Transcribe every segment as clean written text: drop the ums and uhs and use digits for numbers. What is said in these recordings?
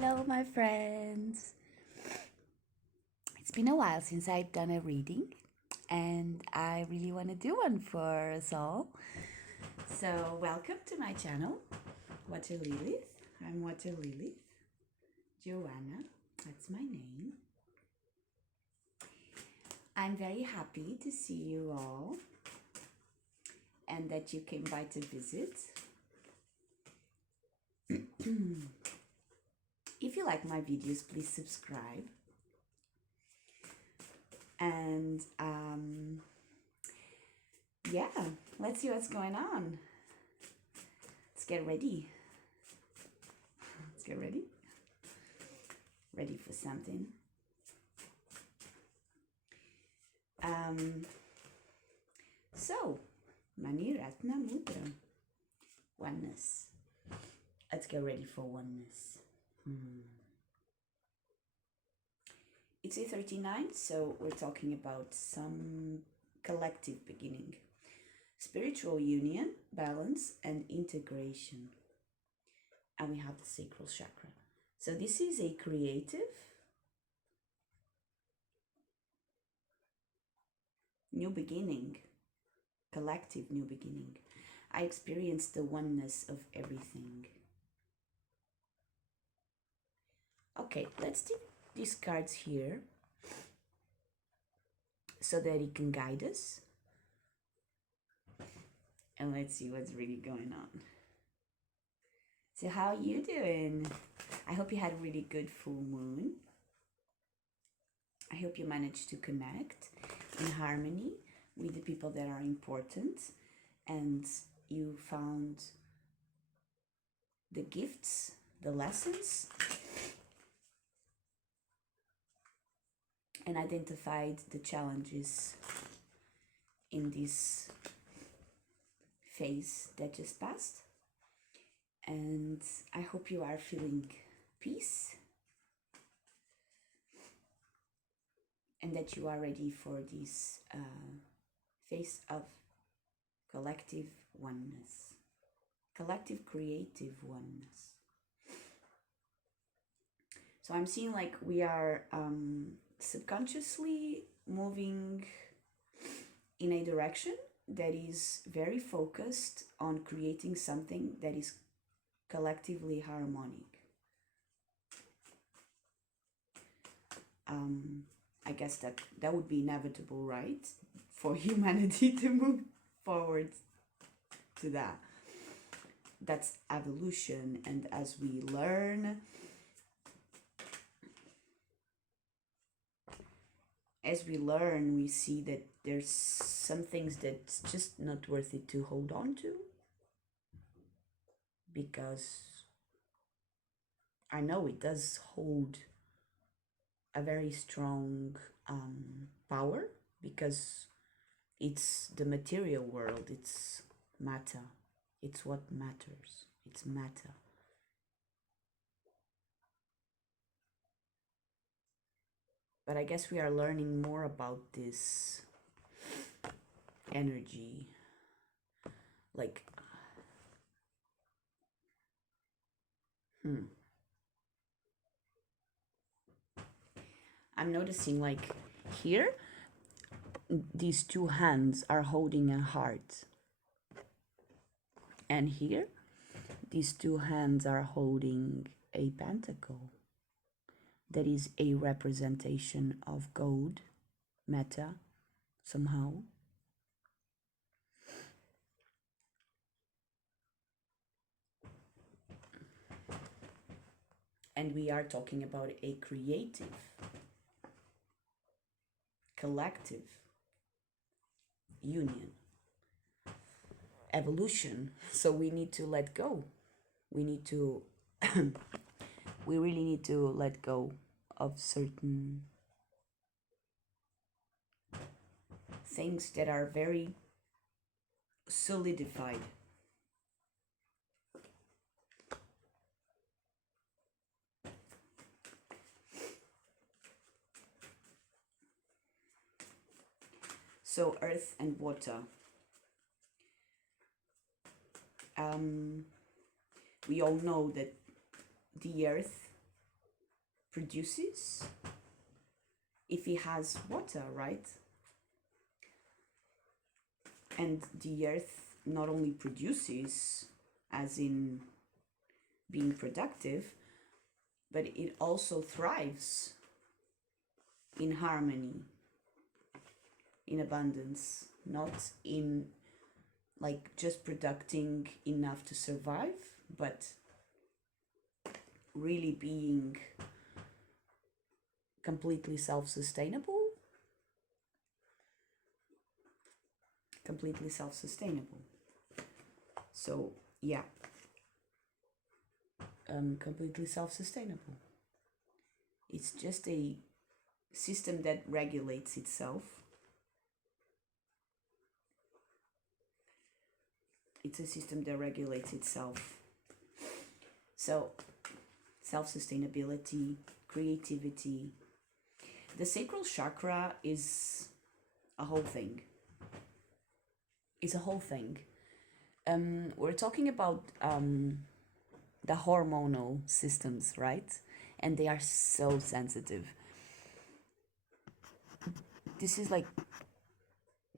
Hello, my friends. It's been a while since I've done a reading, and I really want to do one for us all. So, welcome to my channel, Water Lilith. I'm Water Lilith. Joanna, that's my name. I'm very happy to see you all and that you came by to visit. If you like my videos, please subscribe. And yeah, let's see what's going on. Let's get ready. Let's get ready. Ready for something. So, Mani Ratna Mudra. Oneness. Let's get ready for oneness. It's 8:39, so we're talking about some collective beginning. Spiritual union, balance, and integration. And we have the sacral chakra. So this is a creative, new beginning, collective new beginning. I experienced the oneness of everything. Okay, let's take these cards here so that it can guide us. And let's see what's really going on. So how are you doing? I hope you had a really good full moon. I hope you managed to connect in harmony with the people that are important and you found the gifts, the lessons, and identified the challenges in this phase that just passed. And I hope you are feeling peace and that you are ready for this phase of collective oneness, collective creative oneness. So I'm seeing like we are subconsciously moving in a direction that is very focused on creating something that is collectively harmonic. I guess that would be inevitable, right? For humanity to move forward to that. That's evolution, and as we learn, we see that there's some things that's just not worth it to hold on to, because I know it does hold a very strong power, because it's the material world, it's matter, it's what matters, it's matter. But I guess we are learning more about this energy, like I'm noticing like here these two hands are holding a heart, and here these two hands are holding a pentacle that is a representation of God, metta, somehow. And we are talking about a creative, collective union, evolution. So we need to let go. We need to, we really need to let go of certain things that are very solidified. So earth and water. We all know that the earth produces if it has water, right? And the earth not only produces, as in being productive, but it also thrives in harmony, in abundance, not in like just producing enough to survive, but really being completely self-sustainable. Completely self-sustainable. So yeah, completely self-sustainable. It's just a system that regulates itself. It's a system that regulates itself. So self-sustainability, creativity. The sacral chakra is a whole thing. It's a whole thing. We're talking about the hormonal systems, right? And they are so sensitive. This is like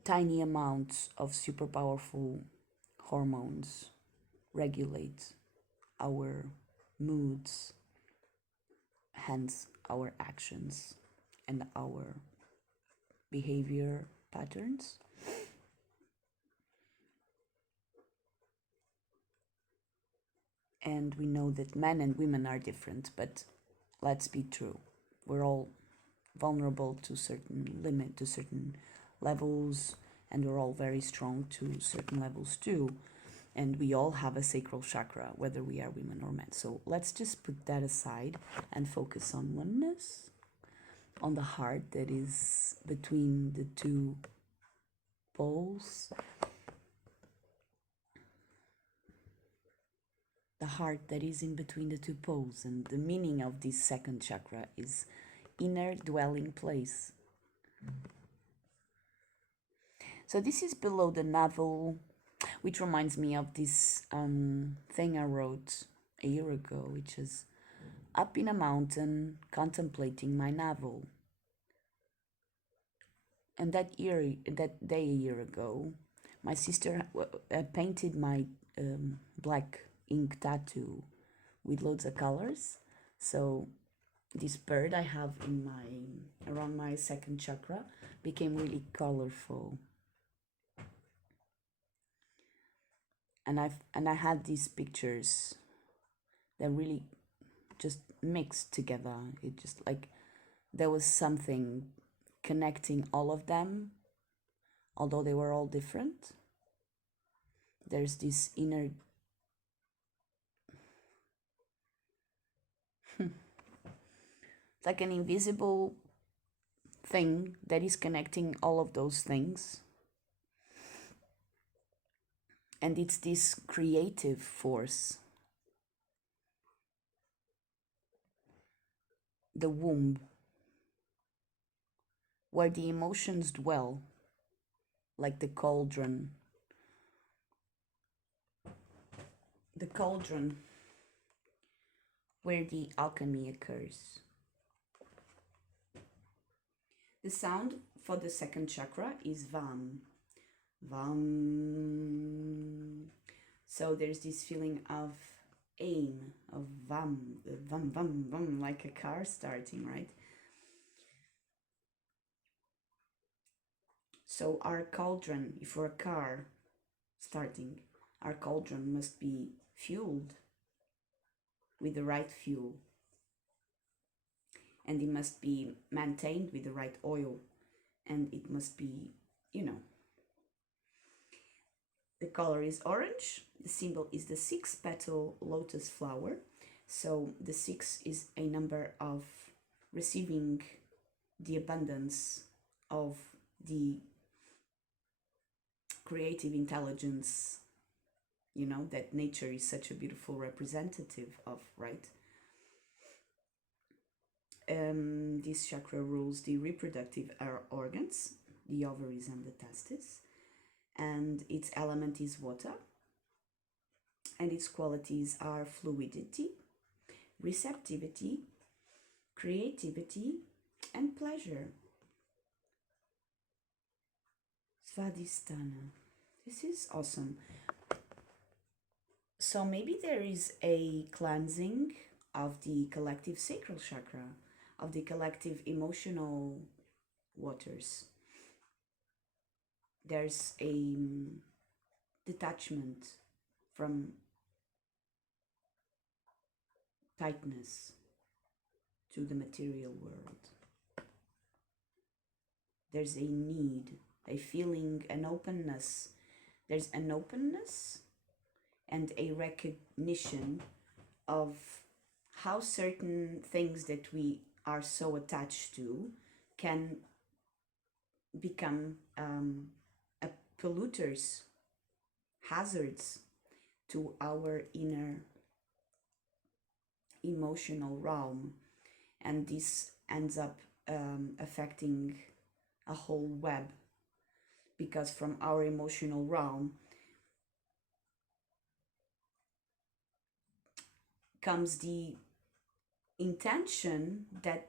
tiny amounts of super powerful hormones regulate our moods, hence our actions and our behavior patterns. And we know that men and women are different, but let's be true. We're all vulnerable to certain levels, and we're all very strong to certain levels too. And we all have a sacral chakra, whether we are women or men. So let's just put that aside and focus on oneness, on the heart that is between the two poles. The heart that is in between the two poles. And the meaning of this second chakra is inner dwelling place. So this is below the navel, which reminds me of this thing I wrote a year ago, which is up in a mountain contemplating my navel. And that day a year ago, my sister painted my black ink tattoo with loads of colors. So this bird I have in around my second chakra became really colorful. And I had these pictures that really just mixed together. It just like there was something connecting all of them, although they were all different. There's this inner it's like an invisible thing that is connecting all of those things. And it's this creative force, the womb, where the emotions dwell, like the cauldron where the alchemy occurs. The sound for the second chakra is vam. Vam. So there's this feeling of aim, of vam, vam, vam, vam, like a car starting, right? So our cauldron, if we're a car starting, our cauldron must be fueled with the right fuel. And it must be maintained with the right oil. And it must be, the color is orange. The symbol is the 6-petal lotus flower. So the 6 is a number of receiving the abundance of the creative intelligence, that nature is such a beautiful representative of, right? This chakra rules the reproductive organs, the ovaries and the testes, and its element is water, and its qualities are fluidity, receptivity, creativity, and pleasure. Svadhisthana. This is awesome. So maybe there is a cleansing of the collective sacral chakra, of the collective emotional waters. There's a detachment from tightness to the material world. There's a need, a feeling, an openness. There's an openness and a recognition of how certain things that we are so attached to can become polluters, hazards to our inner emotional realm, and this ends up affecting a whole web, because from our emotional realm comes the intention that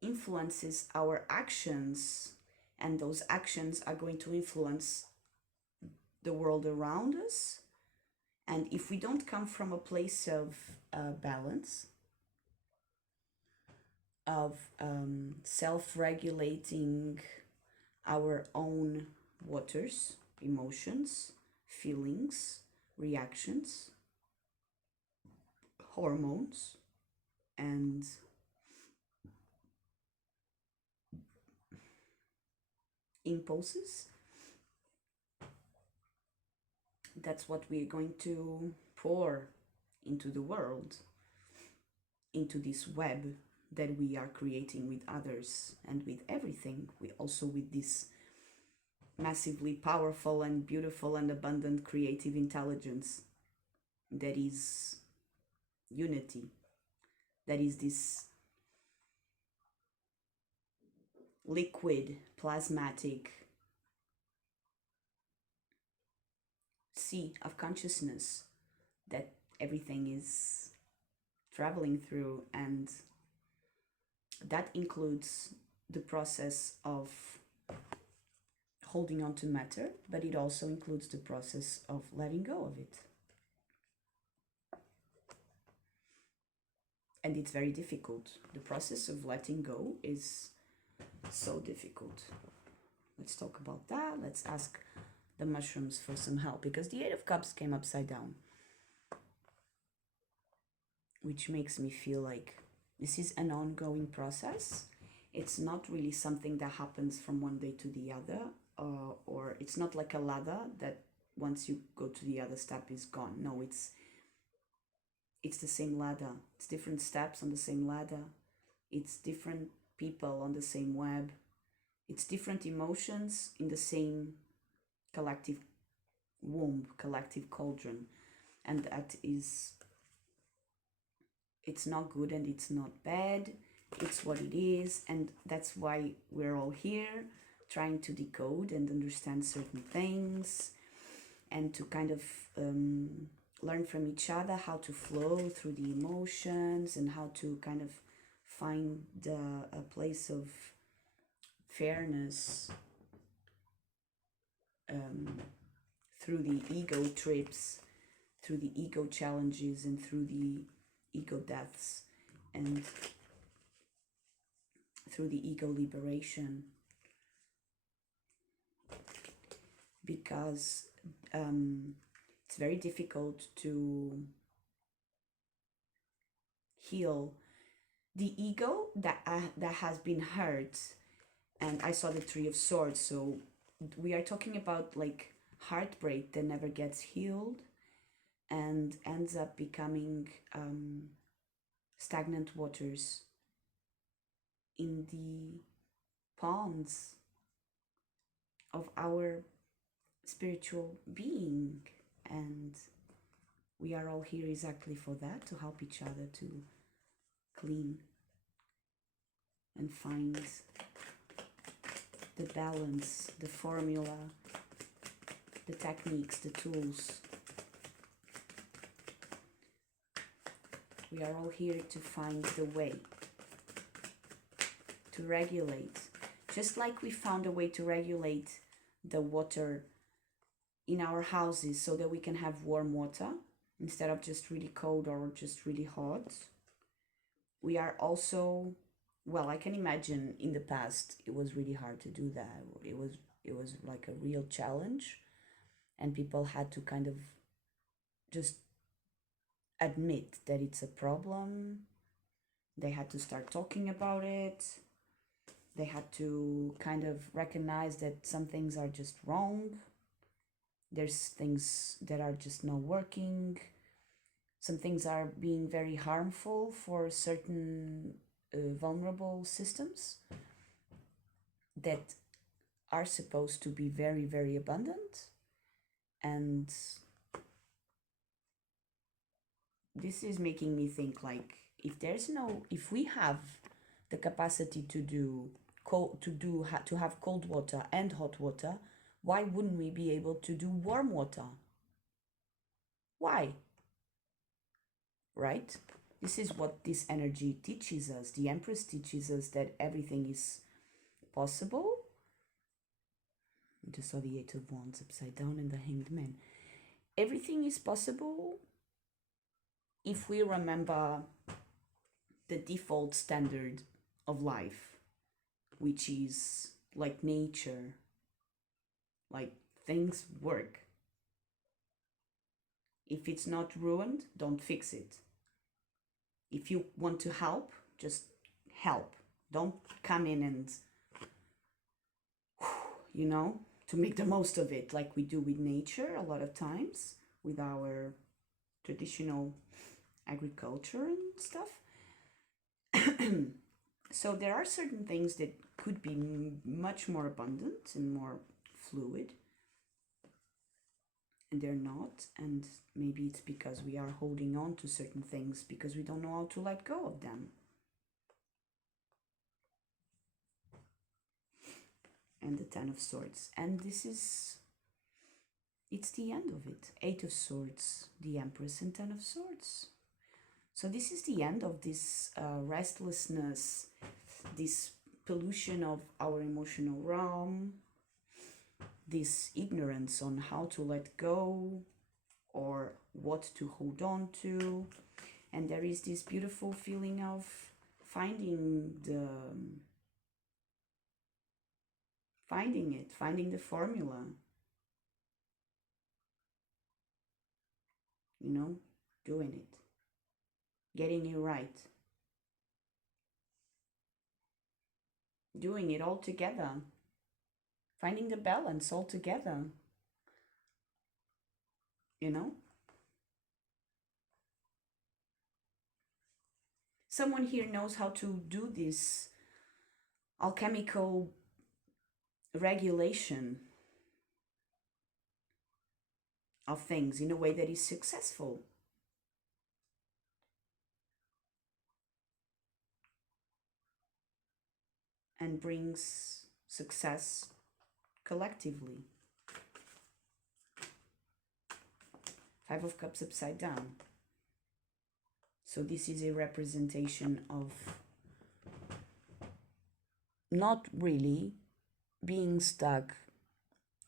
influences our actions, and those actions are going to influence the world around us. And if we don't come from a place of balance, of self-regulating our own waters, emotions, feelings, reactions, hormones, and impulses, that's what we're going to pour into the world, into this web that we are creating with others and with everything. We also with this massively powerful and beautiful and abundant creative intelligence that is unity, that is this liquid, plasmatic sea of consciousness that everything is traveling through. And that includes the process of holding on to matter, but it also includes the process of letting go of it. And it's very difficult. The process of letting go is so difficult. Let's talk about that. Let's ask the mushrooms for some help, because the Eight of Cups came upside down, which makes me feel like this is an ongoing process. It's not really something that happens from one day to the other, or it's not like a ladder that once you go to the other step is gone. No, it's the same ladder. It's different steps on the same ladder. It's different people on the same web. It's different emotions in the same collective womb, collective cauldron. And that is, it's not good and it's not bad. It's what it is. And that's why we're all here, trying to decode and understand certain things, and to kind of learn from each other how to flow through the emotions, and how to kind of find a place of fairness through the ego trips, through the ego challenges, and through the ego deaths, and through the ego liberation. Because it's very difficult to heal the ego that has been hurt. And I saw the Three of Swords, so we are talking about like heartbreak that never gets healed and ends up becoming stagnant waters in the ponds of our spiritual being. And we are all here exactly for that, to help each other to clean and find the balance, the formula, the techniques, the tools. We are all here to find the way, to regulate. Just like we found a way to regulate the water in our houses so that we can have warm water instead of just really cold or just really hot. We are also, well, I can imagine in the past it was really hard to do that. It was like a real challenge, and people had to kind of just admit that it's a problem. They had to start talking about it. They had to kind of recognize that some things are just wrong. There's things that are just not working. Some things are being very harmful for certain vulnerable systems that are supposed to be very, very abundant. And this is making me think, like, if we have the capacity to have cold water and hot water, why wouldn't we be able to do warm water? Why? Right? This is what this energy teaches us. The Empress teaches us that everything is possible. I just saw the Eight of Wands upside down and the Hanged Man. Everything is possible if we remember the default standard of life, which is like nature, like things work. If it's not ruined, don't fix it. If you want to help, just help. Don't come in and, to make the most of it like we do with nature a lot of times with our traditional agriculture and stuff. So there are certain things that could be much more abundant and more fluid, and they're not. And maybe it's because we are holding on to certain things because we don't know how to let go of them. And the Ten of Swords, and it's the end of it. Eight of Swords, the Empress, and Ten of Swords. So this is the end of this restlessness, this pollution of our emotional realm, this ignorance on how to let go or what to hold on to. And there is this beautiful feeling of finding the formula, doing it, getting it right, doing it all together, finding the balance all together, Someone here knows how to do this alchemical regulation of things in a way that is successful. And brings success collectively. Five of Cups upside down. So this is a representation of not really being stuck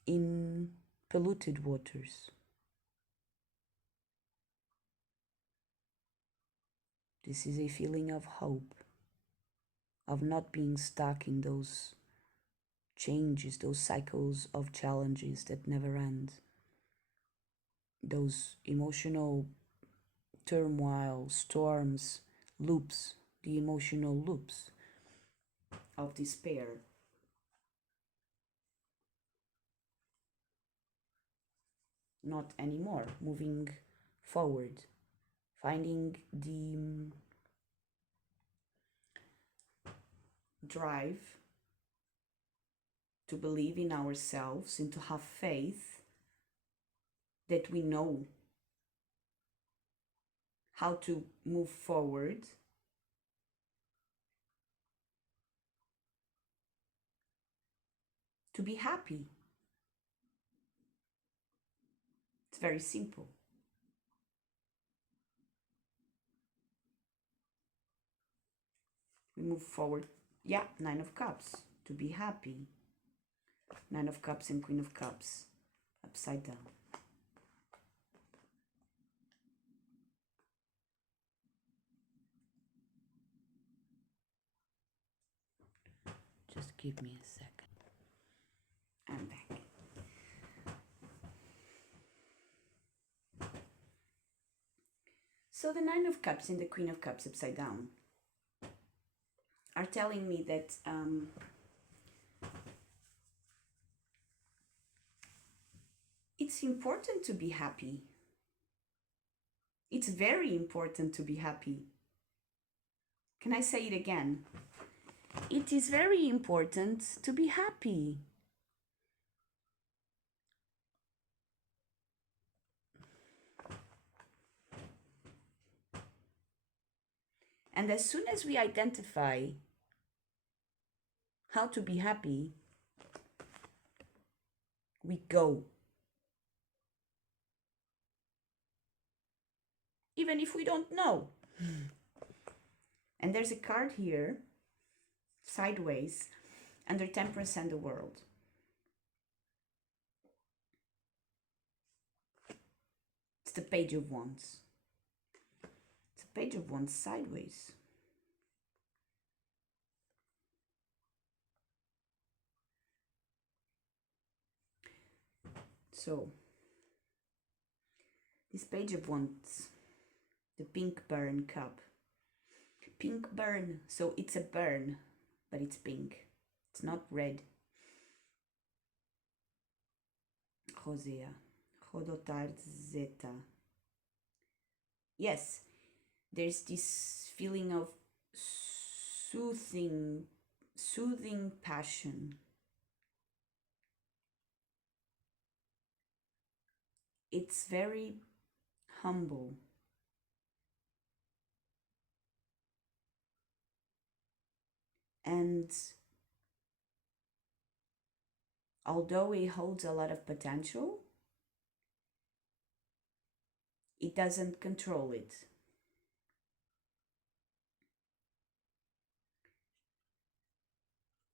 in polluted waters. This is a feeling of hope, of not being stuck in those changes, those cycles of challenges that never end, those emotional turmoil, storms, loops, the emotional loops of despair. Not anymore, moving forward, finding the drive to believe in ourselves and to have faith that we know how to move forward to be happy. It's very simple. We move forward Yeah, Nine of Cups, to be happy. Nine of Cups and Queen of Cups, upside down. Just give me a second. I'm back. So the Nine of Cups and the Queen of Cups upside down are telling me that it's important to be happy. It's very important to be happy. Can I say it again? It is very important to be happy. And as soon as we identify how to be happy, we go. Even if we don't know. And there's a card here, sideways, under Temperance and the World. It's the Page of Wands. It's a Page of Wands sideways. So, this Page of Wands, the pink burn cup. Pink burn, so it's a burn, but it's pink. It's not red. Rosea. Rodotar Zeta. Yes, there's this feeling of soothing passion. It's very humble. And although it holds a lot of potential, it doesn't control it.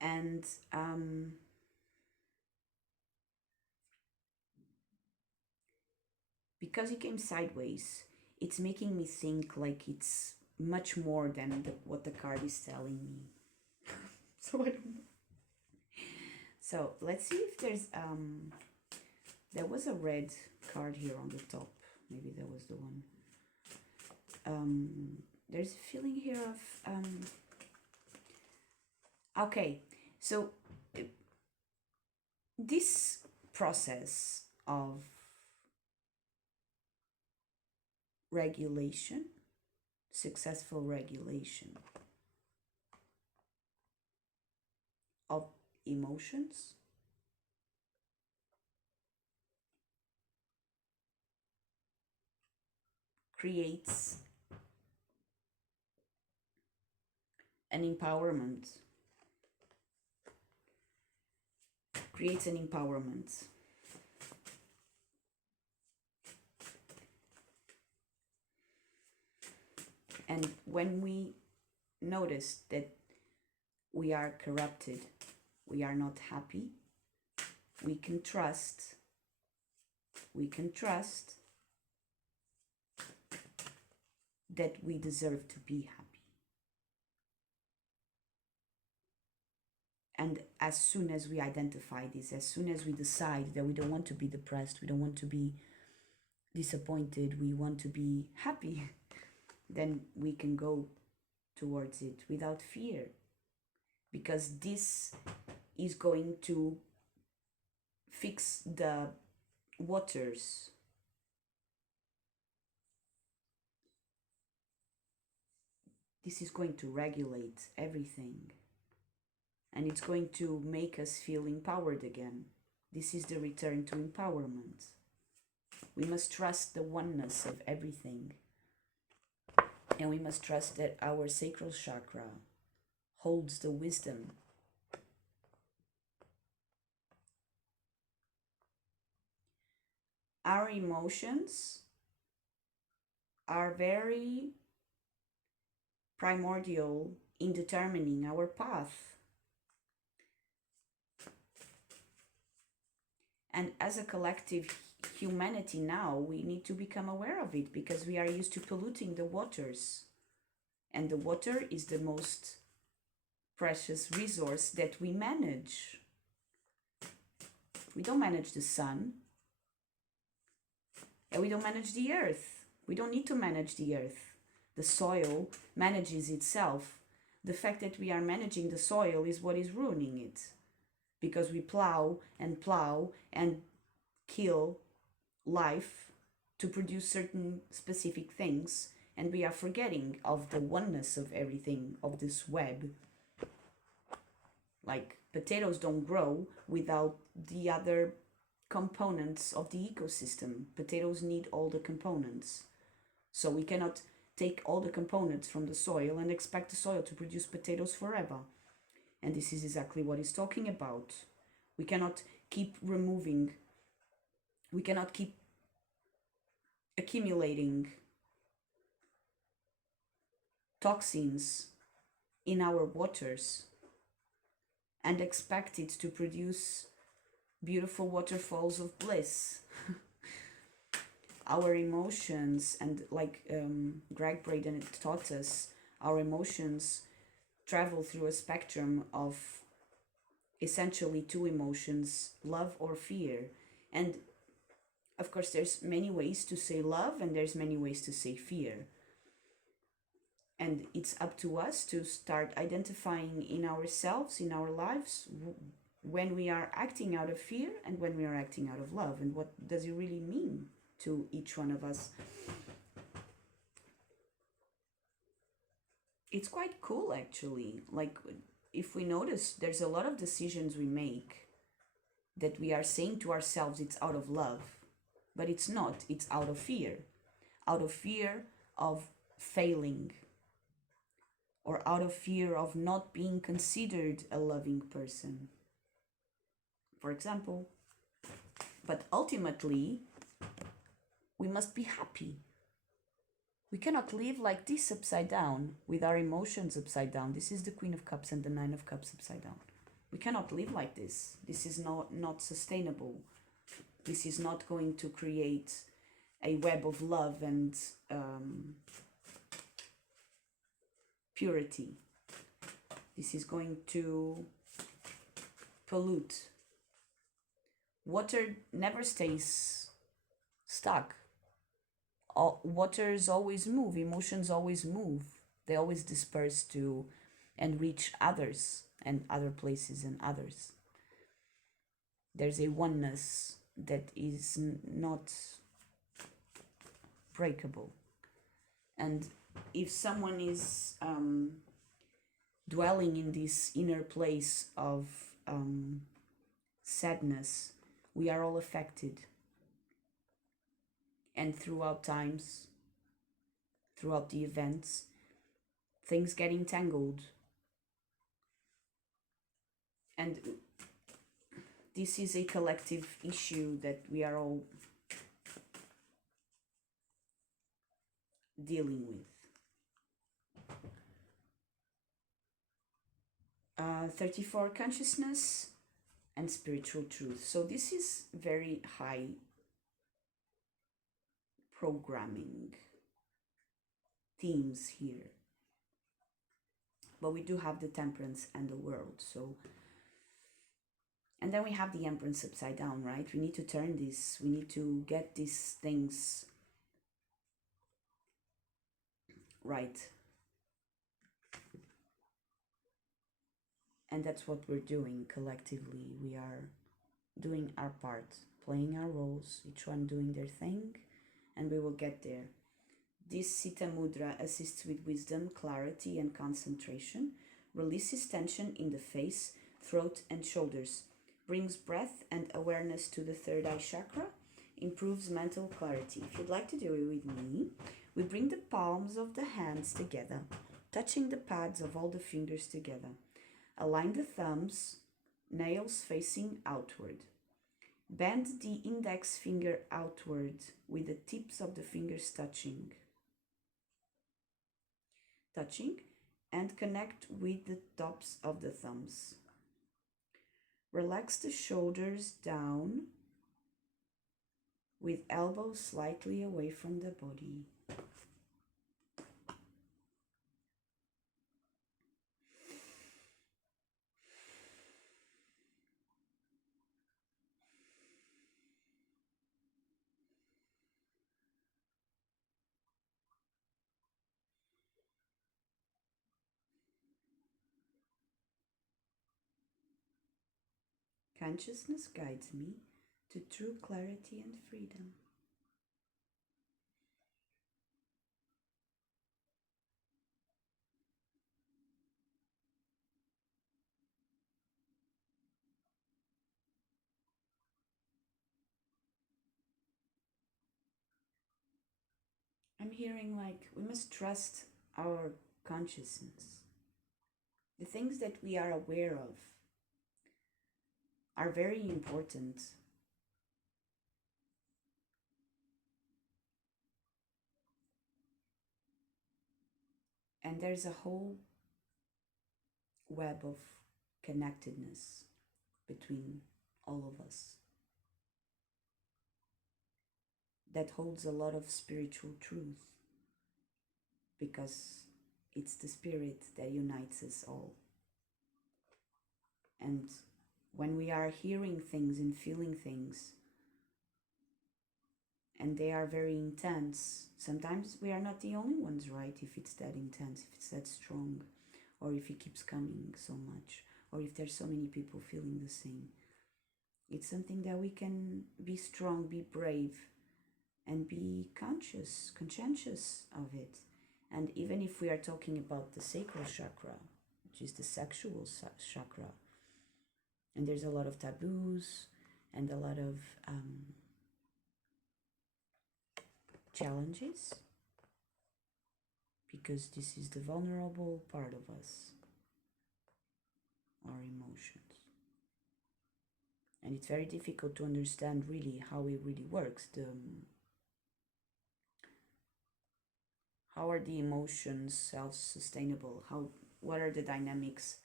And because it came sideways, it's making me think like it's much more than what the card is telling me. So I don't know. So let's see if there's there was a red card here on the top. Maybe that was the one. There's a feeling here of okay, so this process of regulation, successful regulation of emotions, creates an empowerment. And when we notice that we are corrupted, we are not happy, we can trust that we deserve to be happy. And as soon as we identify this, as soon as we decide that we don't want to be depressed, we don't want to be disappointed, we want to be happy, then we can go towards it without fear. Because this is going to fix the waters. This is going to regulate everything. And it's going to make us feel empowered again. This is the return to empowerment. We must trust the oneness of everything. And we must trust that our sacral chakra holds the wisdom. Our emotions are very primordial in determining our path. And as a collective humanity now, we need to become aware of it, because we are used to polluting the waters. And the water is the most precious resource that we manage. We don't manage the sun, and we don't manage the earth. We don't need to manage the earth. The soil manages itself. The fact that we are managing the soil is what is ruining it, because we plow and kill life to produce certain specific things, and we are forgetting of the oneness of everything, of this web. Like, potatoes don't grow without the other components of the ecosystem. Potatoes need all the components. So we cannot take all the components from the soil and expect the soil to produce potatoes forever. And this is exactly what he's talking about. We cannot keep removing, we cannot keep accumulating toxins in our waters and expect it to produce beautiful waterfalls of bliss. Our emotions, and like Greg Braden taught us, our emotions travel through a spectrum of essentially two emotions, love or fear. And of course, there's many ways to say love, and there's many ways to say fear. And it's up to us to start identifying in ourselves, in our lives, when we are acting out of fear and when we are acting out of love, and what does it really mean to each one of us. It's quite cool, actually. Like, if we notice, there's a lot of decisions we make that we are saying to ourselves it's out of love, but it's not. It's out of fear of failing, or out of fear of not being considered a loving person, for example. But ultimately, we must be happy. We cannot live like this upside down, with our emotions upside down. This is the Queen of Cups and the Nine of Cups upside down. We cannot live like this. This is not sustainable. This is not going to create a web of love and purity. This is going to pollute. Water never stays stuck. Waters always move, emotions always move. They always disperse to and reach others and other places and others. There's a oneness that is not breakable. And if someone is dwelling in this inner place of sadness, we are all affected. And throughout times, throughout the events, things get entangled. And this is a collective issue that we are all dealing with. 34, consciousness and spiritual truth. So this is very high programming themes here. But we do have the temperance and the world. So, and then we have the empress upside down, right? We need to turn this. We need to get these things right. And that's what we're doing collectively. We are doing our part, playing our roles, each one doing their thing, and we will get there. This Sita Mudra assists with wisdom, clarity, and concentration, releases tension in the face, throat, and shoulders, brings breath and awareness to the third eye chakra, improves mental clarity. If you'd like to do it with me, we bring the palms of the hands together, touching the pads of all the fingers together. Align the thumbs, nails facing outward. Bend the index finger outward with the tips of the fingers touching. and connect with the tops of the thumbs. Relax the shoulders down with elbows slightly away from the body. Consciousness guides me to true clarity and freedom. I'm hearing like we must trust our consciousness. The things that we are aware of are very important. And there's a whole web of connectedness between all of us that holds a lot of spiritual truth because it's the spirit that unites us all. And when we are hearing things and feeling things, and they are very intense, sometimes we are not the only ones, right? If it's that intense, if it's that strong, or if it keeps coming so much, or if there's so many people feeling the same. It's something that we can be strong, be brave, and be conscientious of it. And even if we are talking about the sacral chakra, which is the sexual chakra, and there's a lot of taboos and a lot of challenges, because this is the vulnerable part of us, our emotions. And it's very difficult to understand really how it really works. How are the emotions self-sustainable? What are the dynamics?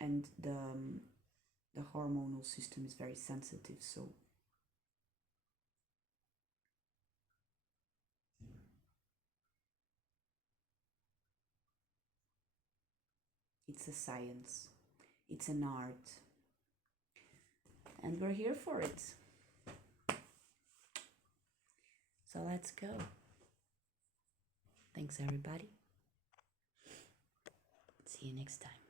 And the hormonal system is very sensitive, so it's a science, it's an art, and we're here for it. So let's go. Thanks, everybody. See you next time.